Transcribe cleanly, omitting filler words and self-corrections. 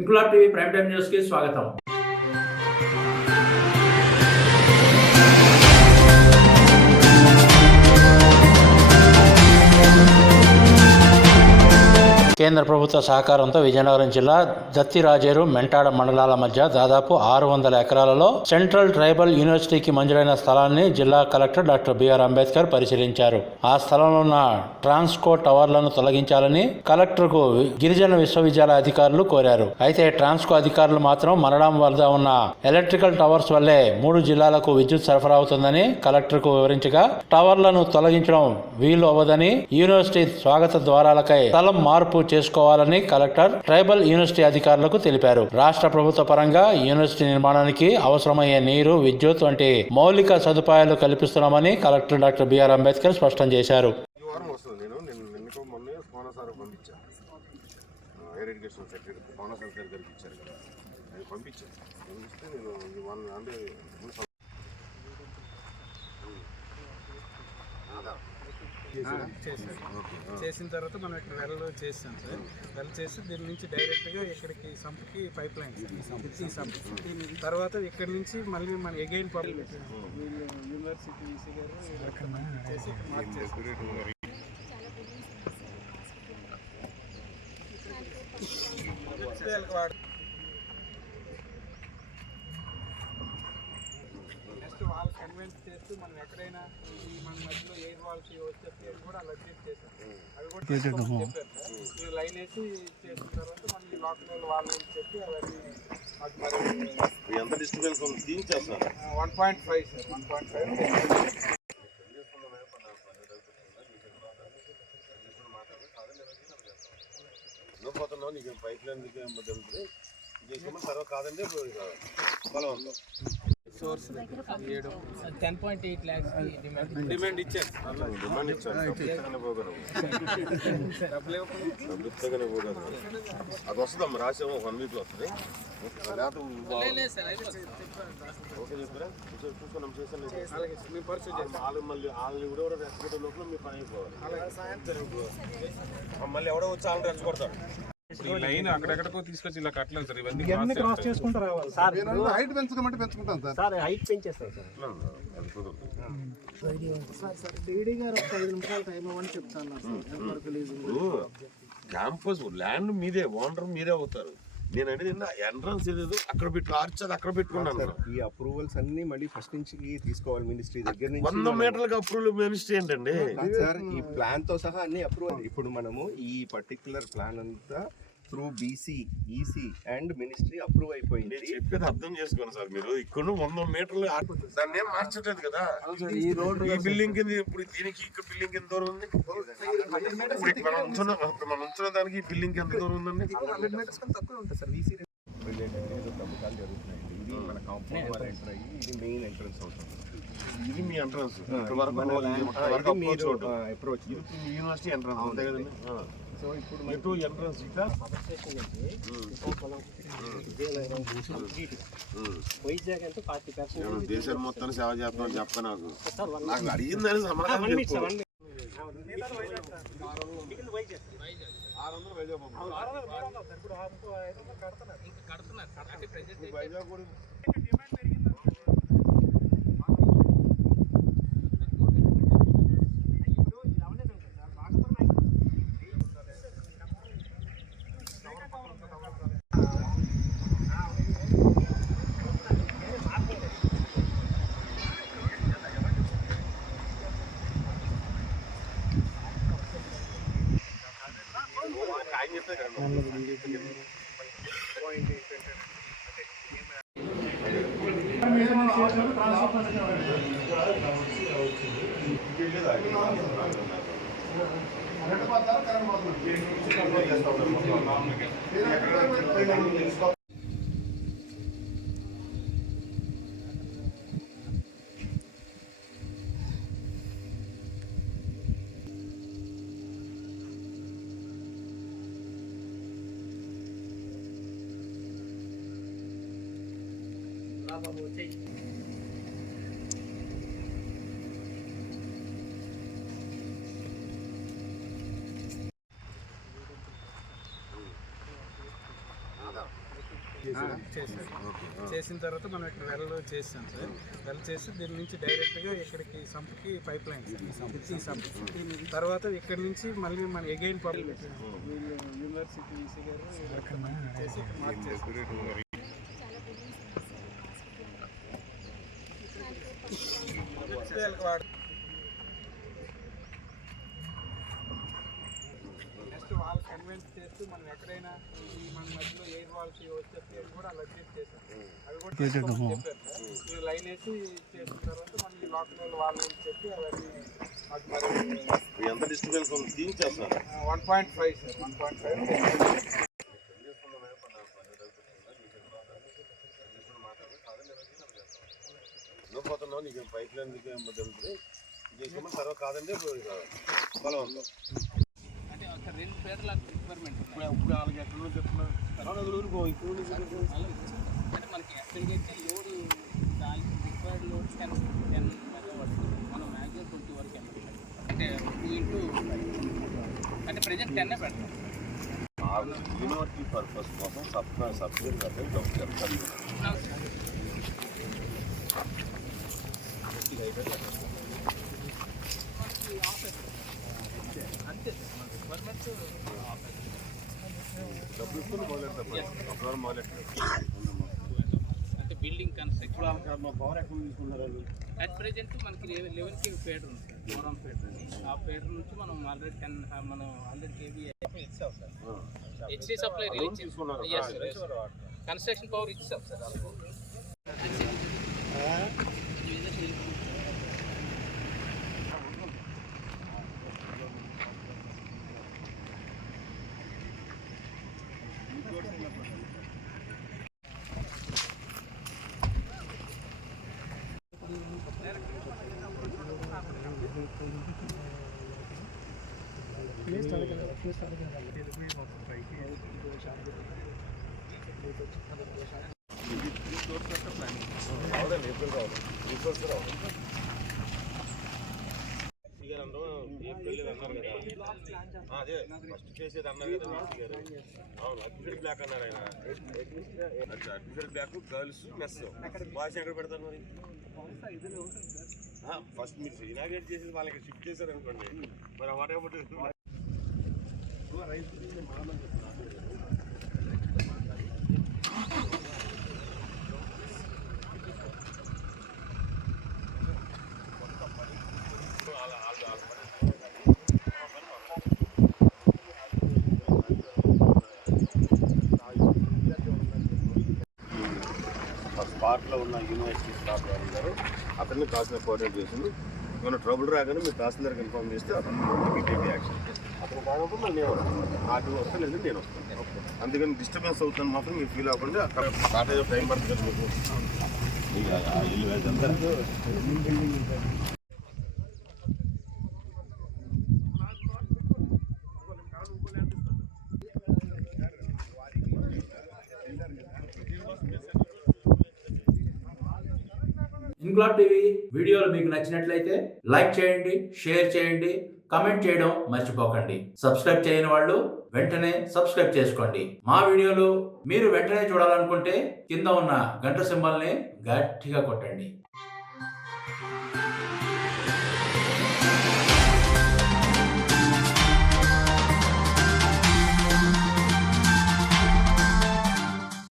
Inquilab TV prime time news కి స్వాగతం. కేంద్ర ప్రభుత్వ సహకారంతో విజయనగరం జిల్లా దత్తిరాజేరు, మెంటాడ మండలాల మధ్య దాదాపు 600 ఎకరాలలో సెంట్రల్ ట్రైబల్ యూనివర్సిటీకి మంజూరైన స్థలాన్ని జిల్లా కలెక్టర్ డాక్టర్ బిఆర్ అంబేద్కర్ పరిశీలించారు. ఆ స్థలంలో ఉన్న ట్రాన్స్కో టవర్లను తొలగించాలని కలెక్టర్కు గిరిజన విశ్వవిద్యాలయ అధికారులు కోరారు. అయితే ట్రాన్స్కో అధికారులు మాత్రం మనడాం వద్ద ఉన్న ఎలక్ట్రికల్ టవర్స్ వల్లే 3 జిల్లాలకు విద్యుత్ సరఫరా అవుతుందని కలెక్టర్కు వివరించగా, టవర్లను తొలగించడం వీలు అవ్వదని, యూనివర్సిటీ స్వాగత ద్వారాలకై స్థలం మార్పు చేసుకోవాలని కలెక్టర్ ట్రైబల్ యూనివర్సిటీ అధికారులకు తెలిపారు. రాష్ట్ర ప్రభుత్వ పరంగా యూనివర్సిటీ నిర్మాణానికి అవసరమయ్యే నీరు, విద్యుత్ వంటి మౌలిక సదుపాయాలు కల్పిస్తున్నామని కలెక్టర్ డాక్టర్ బిఆర్ అంబేద్కర్ స్పష్టం చేశారు. చేసిన తర్వాత మనం ఇక్కడ వెల్ చేసాం సార్. వెల్ చేసి దీని నుంచి డైరెక్ట్గా ఇక్కడికి సంపుకి పైప్ లైన్ ఈ సంపు తర్వాత ఇక్కడ నుంచి మళ్ళీ మన ఎగైన్ యూనివర్సిటీ ఈసీ గారు చేసి నెక్స్ట్ వాళ్ళు కన్విన్స్ చేస్తూ మనం ఎక్కడైనా మన మధ్యలో ఎయిర్ వాల్స్ వచ్చేసి కూడా అలా చేసాం. అవి కూడా చెప్పారు. లైన్ వేసి చేసిన తర్వాత మళ్ళీ లోకల్ వాళ్ళు చెప్పి అవన్నీ 1.5 సార్. 1.5 పోతున్నావు నీకు పైప్ లైన్ తర్వాత కాదండి బలవంతం సోర్స్ 10.8 lakhs డిమాండ్ ఇచ్చారు. అది వస్తుందమ్మా, రాసాము 1 week లో వస్తుంది. ఓకే చెప్పారా? చూసుకున్నాం చేసాను. మళ్ళీ వాళ్ళని కూడా రెచ్చగొట్టే లోపల మీ పని అయిపోవాలి. మళ్ళీ ఎవడో వచ్చి వాళ్ళని రెచ్చగొడతారు. లైన్ అక్కడెక్కడికో తీసుకొచ్చి ఇలా కట్టలేదు సార్. ఇవన్నీ క్రాస్ చేసుకుంటూ రావాలి సార్. హైట్ పెంచుకోమంటే పెంచుకుంటాం సార్. హైట్ పెంచేస్తాం సార్. డీడీ గారు ఒక 5 నిమిషాలు టైం ఇవ్వని చెప్తాను. క్యాంపస్ ల్యాండ్ మీదే, ఓనర్ మీరే అవుతారు. నేను అనేది ఎంట్రన్స్ ఏదేదో అక్కడ పెట్టి ఆర్చ్ అక్కడ పెట్టుకున్నాను. ఈ అప్రూవల్స్ అన్ని మళ్ళీ ఫస్ట్ నుంచి తీసుకోవాలి మినిస్ట్రీ దగ్గర నుంచి. 100 మీటర్లకు అప్రూవల్ మినిస్ట్రీ ఏంటండి సార్? ఈ ప్లాన్ తో సహా అన్ని అప్రూవల్. ఇప్పుడు మనము ఈ పర్టికులర్ ప్లాన్ అంతా through BC, EC and ministry approve అయిపోయింది. చెప్పేది అర్థం చేసుకోండి సార్. మీరు ఇక్కడ 100 మీటర్లు దాన్ని ఏం మార్చట్లేదు కదా. ఈ రోడ్ ఈ బిల్డింగ్ కింద ఇప్పుడు దీనికి ఇక్కడ బిల్డింగ్ ఎంత దూరం ఉంది? మనం ఉంచిన దానికి ఈ బిల్డింగ్ ఎంత దూరం ఉందండి? తక్కువ ఉంటుంది సార్. వీసీ తవ్వకాలు జరుగుతున్నాయండి. ఇది మన కాంపౌండ్ వాల్ ఎంటర్ అయ్యి ఇది మెయిన్ ఎంట్రన్స్ అవుతుంది. ఇది మీ ఎంట్రన్స్. అప్రోచ్ యూనివర్సిటీ ఎంట్రన్స్ అంతే కదండి. సో ఇప్పుడు ఎంట్రన్స్ దేశాలు మొత్తాన్ని సేవ చేస్తున్నాను చెప్తా. నాకు అడిగిందని సమాధానం వైజాగ్ కూడా చేసిన తర్వాత మనం ఇక్కడ వెల్ చేసాం సార్. వెల్ చేసి దీని నుంచి డైరెక్ట్గా ఇక్కడికి సంపుకి పైప్ లైన్స్ ఈ సంపు తర్వాత ఇక్కడ నుంచి మళ్ళీ మన ఎగైన్ వీళ్ళు యూనివర్సిటీ ఈసీ గారు చేసి మార్క్ చేస్తారు. నెక్స్ట్ వాళ్ళు కన్విన్స్ చేస్తూ మనం ఎక్కడైనా ఈ మన మధ్యలో ఎయిర్ వాల్స్ వచ్చేసి కూడా అలా చేసాం. అవి కూడా చెప్పారు లైన్ వేసి చేసిన తర్వాత మళ్ళీ లోకల్ వాళ్ళు చెప్పి అవన్నీ ఎంత డిస్టర్బెన్స్ ఉంది తీయించేస్తున్నారు 1.5 సార్ 1.5 పోతున్నావు నీకు పైప్ లైన్ జరుగుతుంది చేసుకున్న తర్వాత కాదండి బలవంతం అంటే ఒక 2 పేర్ల రిక్వైర్మెంట్ ఇప్పుడు వాళ్ళకి ఎక్కడ నుంచి చెప్తున్నారు ఇప్పుడు అంటే మనకి ఎక్కడికైతే లోడ్ దానికి రిక్వైర్డ్ లోడ్ 10 మెగావాట్స్ మనం మ్యాక్సిమం 20 వరకు అంటే 2 అంటే ప్రజెంట్ 10 పెడతాం. యూనివర్సిటీ పర్పస్ కోసం సబ్సిడీ చెప్తాను. అంతే సార్ రిక్వైర్మెంట్స్ డబ్బులు ఇస్తున్న మొదలెడతారు అంటే బిల్డింగ్ కన్స్ట్రక్షన్ పవర్ ఎక్కడ తీసుకున్నారండి అట్ ప్రెజెంట్ మనకి 11 ఫీడర్ ఉంది సార్. మోరం ఫీడర్ అని ఆ ఫీడర్ నుంచి మనం ఆల్రెడీ 10 మనం ఆల్రెడీ కేవీ ఇచ్చాం సార్. హెచ్సి సప్లై రిలీజ్ చేసుకున్నాం. కన్స్ట్రక్షన్ పవర్ ఇచ్చాం సార్. అదే ఫస్ట్ చేసేది అన్నారు కదా అవును అడ్మిషన్ బ్లాక్ అన్నారు ఆయన admission block girls mess boys ఎక్కడ పెడతారు మరి ఫస్ట్ మీరు ఇనాగ్రేట్ చేసేది వాళ్ళకి షిఫ్ట్ చేశారు అనుకోండి మరి వాట్ అబౌట్ రైతు స్పాట్లో ఉన్న యూనివర్సిటీ స్టాఫ్ అందరూ అతన్ని తహసీల్దార్ కోఆర్డినేట్ చేసింది. ఏమైనా ట్రబుల్ రాగానే మీరు తహసీల్దార్కి ఇన్ఫార్మ్ చేస్తే అతను టేక్ యాక్షన్. అతను కాకపోతే మళ్ళీ నేను వస్తాను. నాకు వస్తే లేదు నేను వస్తాను. అందుకని డిస్టర్బెన్స్ అవుతుందని మాత్రం మీరు ఫీల్ అవ్వకుండా అక్కడ షార్టేజ్ ఆఫ్ టైం పడుతుంది మీకు ఇల్లు వెళ్తాను. ఇంక్లాబ్ టీవీ వీడియోలు మీకు నచ్చినట్లయితే లైక్ చేయండి, షేర్ చేయండి, కమెంట్ చేయడం మర్చిపోకండి. సబ్స్క్రైబ్ చేయని వాళ్ళు వెంటనే సబ్స్క్రైబ్ చేసుకోండి. మా వీడియోలు మీరు వెంటనే చూడాలనుకుంటే కింద ఉన్న గంట సింబల్ని గట్టిగా కొట్టండి.